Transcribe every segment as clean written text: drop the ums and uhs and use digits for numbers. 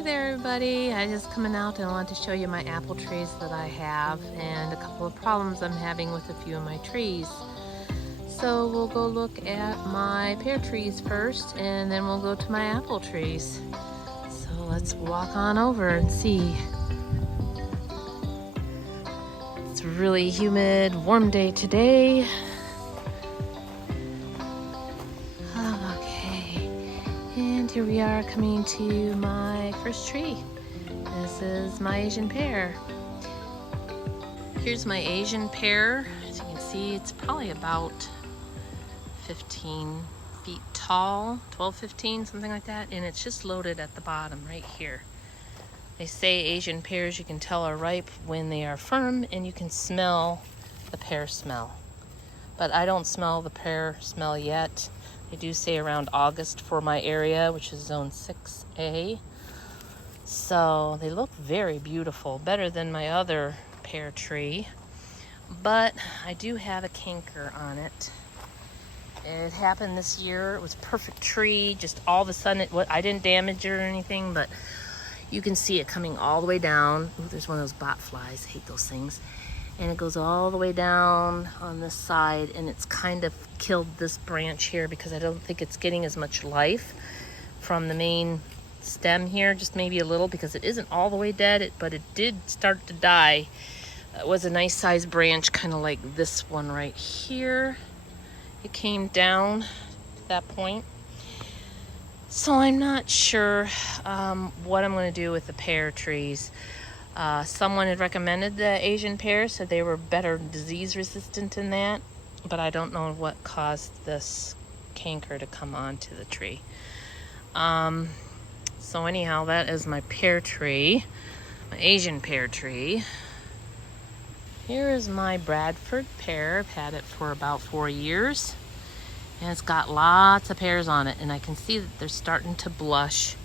Hey there everybody, I just coming out and I want to show you my apple trees that I have and a couple of problems I'm having with a few of my trees. So we'll go look at my pear trees first and then we'll go to my apple trees. So let's walk on over and see. It's a really humid, warm day today. And here we are coming to my first tree. This is my Asian pear. Here's my Asian pear. As you can see, it's probably about 15 feet tall, 12, 15, something like that. And it's just loaded at the bottom right here. They say Asian pears you can tell are ripe when they are firm and you can smell the pear smell. But I don't smell the pear smell yet. I do say around August for my area, which is zone 6A. So they look very beautiful, better than my other pear tree. But I do have a canker on it. It happened this year. It was a perfect tree. Just all of a sudden, I didn't damage it or anything, but you can see it coming all the way down. Ooh, there's one of those bot flies. I hate those things. And it goes all the way down on this side, and it's kind of killed this branch here because I don't think it's getting as much life from the main stem here, just maybe a little, because it isn't all the way dead, but it did start to die. It was a nice sized branch, kind of like this one right here. It came down to that point. So I'm not sure what I'm going to do with the pear trees. Someone had recommended the Asian pears, so they were better disease resistant in that, but I don't know what caused this canker to come onto the tree. So anyhow, that is my pear tree, my Asian pear tree. Here is my Bradford pear. I've had it for about 4 years, and it's got lots of pears on it, and I can see that they're starting to blush.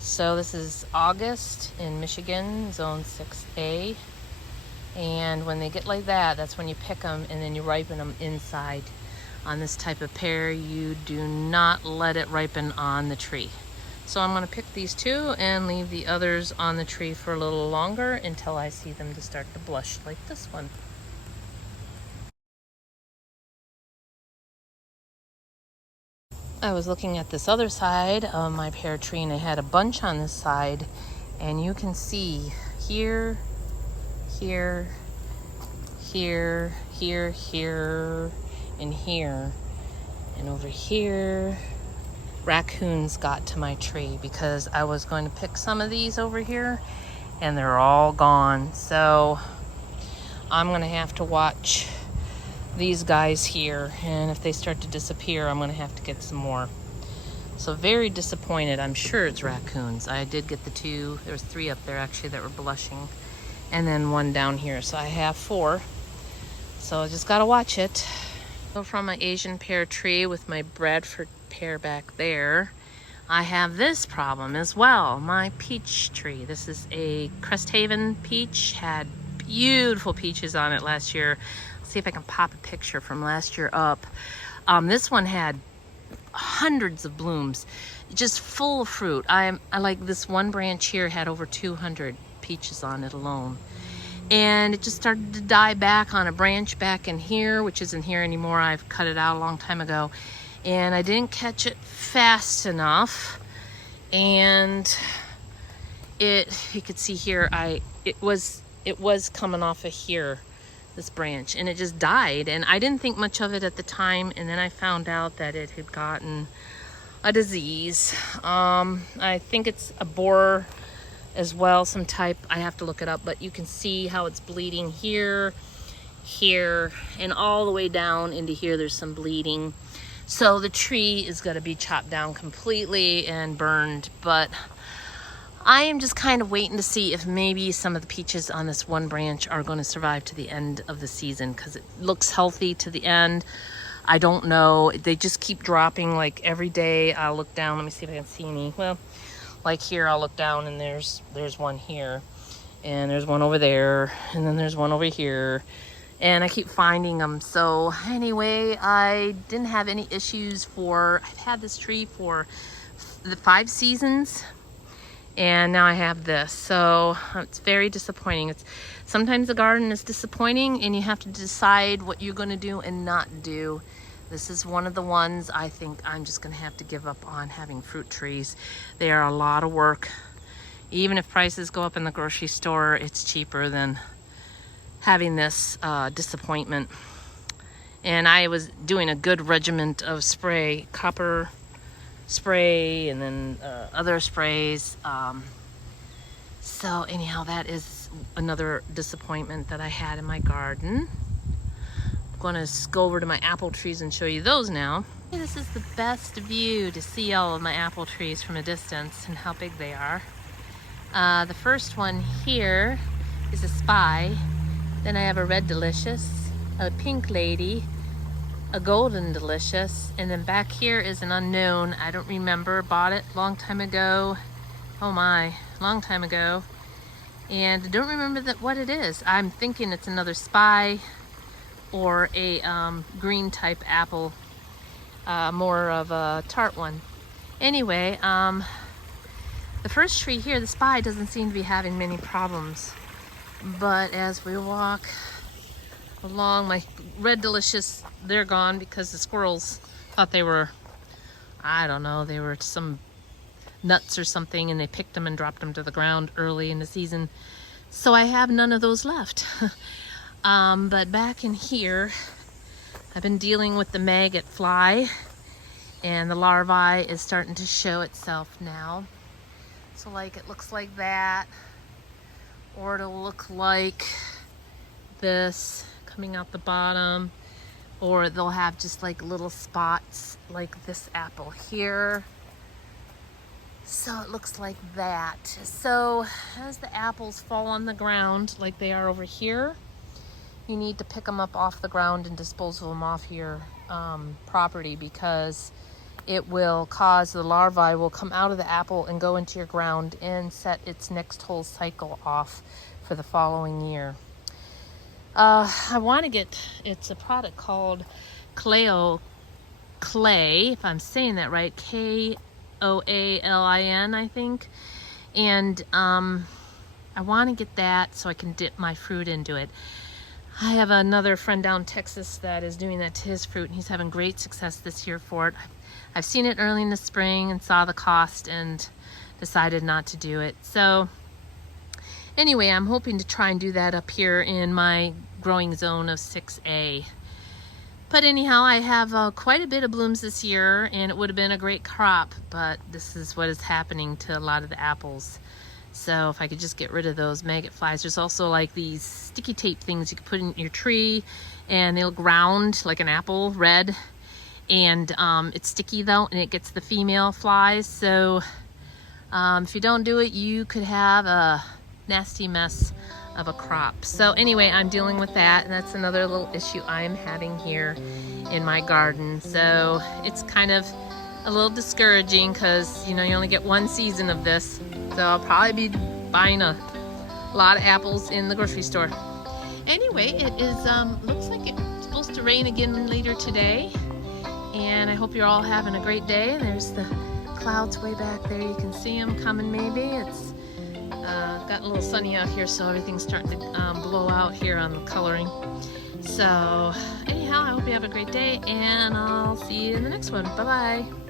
So this is August in Michigan, zone 6A. And when they get like that, that's when you pick them and then you ripen them inside. On this type of pear, you do not let it ripen on the tree. So I'm going to pick these two and leave the others on the tree for a little longer until I see them to start to blush like this one. I was looking at this other side of my pear tree and I had a bunch on this side, and you can see here, here, here, here, here, and here, and over here. Raccoons got to my tree because I was going to pick some of these over here and they're all gone. So I'm gonna have to watch these guys here, and if they start to disappear, I'm gonna have to get some more. So very disappointed. I'm sure it's raccoons. I did get the two. There was 3 up there actually that were blushing, and then 1 down here. So I have 4. So I just gotta watch it. So from my Asian pear tree with my Bradford pear back there, I have this problem as well. My peach tree. This is a CRESTHAVEN peach. Had beautiful peaches on it last year. See if I can pop a picture from last year up. This one had hundreds of blooms, just full of fruit. I like this one branch here had over 200 peaches on it alone, and it just started to die back on a branch back in here, which isn't here anymore. I've cut it out a long time ago, and I didn't catch it fast enough, and you could see here it was coming off of here, this branch, and it just died, and I didn't think much of it at the time, and then I found out that it had gotten a disease. I think it's a borer as well, some type. I have to look it up, but you can see how it's bleeding here, here, and all the way down into here. There's some bleeding. So the tree is going to be chopped down completely and burned, but I am just kind of waiting to see if maybe some of the peaches on this one branch are going to survive to the end of the season, because it looks healthy to the end. I don't know. They just keep dropping like every day. I'll look down. Let me see if I can see any. Well, like here, I'll look down and there's one here, and there's one over there, and then there's one over here, and I keep finding them. So anyway, I didn't have any issues I've had this tree for the 5 seasons. And now I have this. So it's very disappointing. Sometimes the garden is disappointing and you have to decide what you're going to do and not do. This is one of the ones I think I'm just going to have to give up on, having fruit trees. They are a lot of work. Even if prices go up in the grocery store, it's cheaper than having this disappointment. And I was doing a good regiment of spray, copper spray, and then other sprays. So anyhow, that is another disappointment that I had in my garden. I'm going to go over to my apple trees and show you those now. This is the best view to see all of my apple trees from a distance and how big they are. The first one here is a spy. Then I have a red delicious, a pink lady, a golden delicious, and then back here is an unknown. I don't remember, bought it a long time ago. Oh my, long time ago. And I don't remember what it is. I'm thinking it's another spy or a green type apple, more of a tart one. Anyway, the first tree here, the spy, doesn't seem to be having many problems. But as we walk along, my red delicious, they're gone because the squirrels thought they were, I don't know, they were some nuts or something, and they picked them and dropped them to the ground early in the season. So I have none of those left. But back in here, I've been dealing with the maggot fly, and the larvae is starting to show itself now. So like it looks like that, or it'll look like this coming out the bottom, or they'll have just like little spots like this apple here. So it looks like that. So as the apples fall on the ground like they are over here, you need to pick them up off the ground and dispose of them off your property, because it will cause, the larvae will come out of the apple and go into your ground and set its next whole cycle off for the following year. I want to get, it's a product called Clay, if I'm saying that right, KAOLIN, I think. And I want to get that so I can dip my fruit into it. I have another friend down in Texas that is doing that to his fruit, and he's having great success this year for it. I've seen it early in the spring and saw the cost and decided not to do it. So anyway, I'm hoping to try and do that up here in my growing zone of 6A. But anyhow, I have quite a bit of blooms this year, and it would have been a great crop, but this is what is happening to a lot of the apples. So if I could just get rid of those maggot flies. There's also like these sticky tape things you could put in your tree, and they'll ground like an apple red, and it's sticky though, and it gets the female flies. So if you don't do it, you could have a nasty mess of a crop. So anyway, I'm dealing with that, and that's another little issue I'm having here in my garden. So it's kind of a little discouraging, because you know, you only get one season of this. So I'll probably be buying a lot of apples in the grocery store. Anyway, it is looks like it's supposed to rain again later today, and I hope you're all having a great day. There's the clouds way back there. You can see them coming maybe. It's gotten a little sunny out here, so everything's starting to blow out here on the coloring. So anyhow, I hope you have a great day, and I'll see you in the next one. Bye-bye.